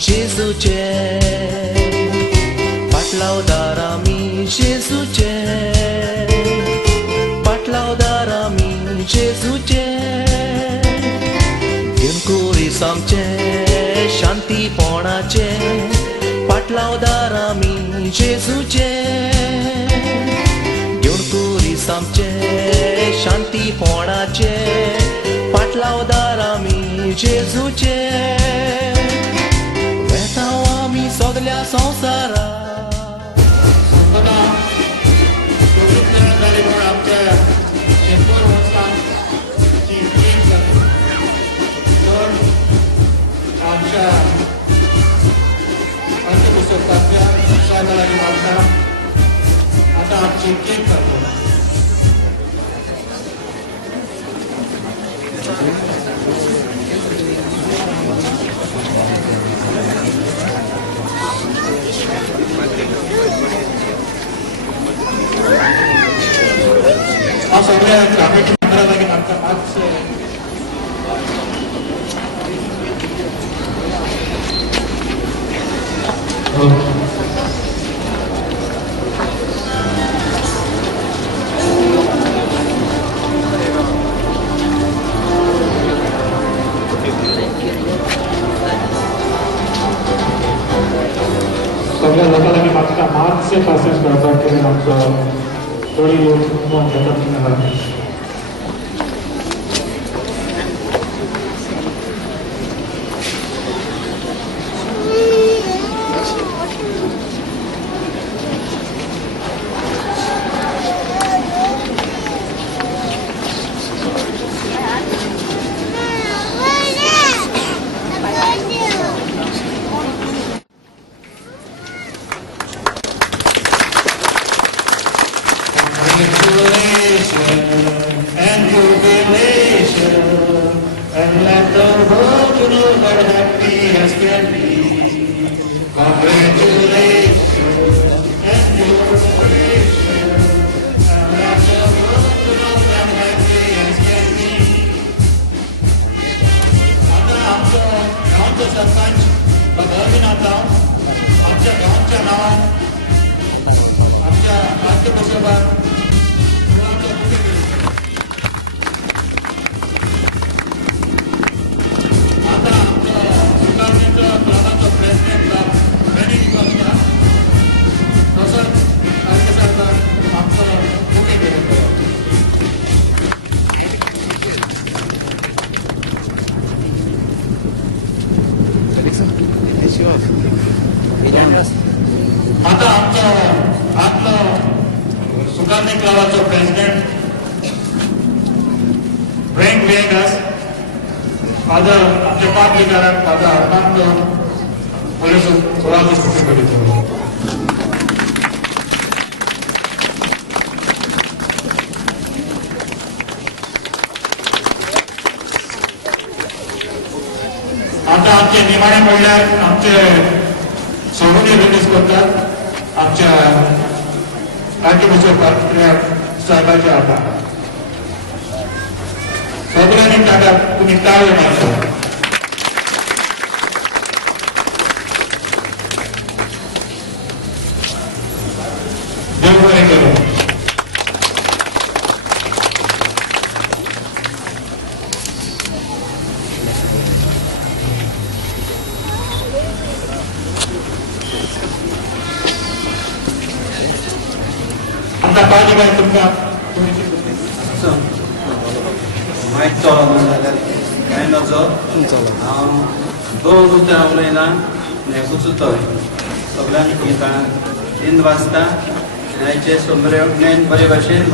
जेजूचे पाटलावदार आमी जेजूचे पाटलावदार आमी जेजूचे घेवन कुरीस आमचे शांतीपणाचे पाटलावदार आमी जेजूचे घेवन कुरीस आमचे शांतीपणाचे पाटलावदार आमी जेजूचे वेतांव आमी सगल्या संवसाराक आता आमची केक करतो हा सगळ्या ग्रामीण मंडळाला लागेल आमचा आज सगळ्या लोकांना मी मागच्या मार्चचे पासेस करतात की आमचं थोडी लोक and jubilation, and let the world know what happy as can be. Congratulations and jubilation, and let the world know what happy as can be. आता आमचं गावचं सरपंच बदलविनाथराव आमच्या गावच्या नावात आमच्या राज्यसभा आता आमचं सुकार्णी क्लबाचं प्रेसिडेंट ब्रेन वेगस फादर आमच्या पाटलीकाराक फादर हरनांद पोलीस सोळाची स्थिती करीत आता आमचे निमाणे म्हणल्यार आमचे सोडून रिलीज करतात आमच्या राज्यभूषण साहेबांच्या हातात सगळ्यांनी टाटा तुम्ही टाळे मारता आमचा पाहिजे काय तुमका माहीत चलोना जाल्यार कांय नजो हांव दोन उतरां उलयलां हें सुचोवय सगळ्यांक हिंद वाचता न्यायचे समरे बरे भाशेन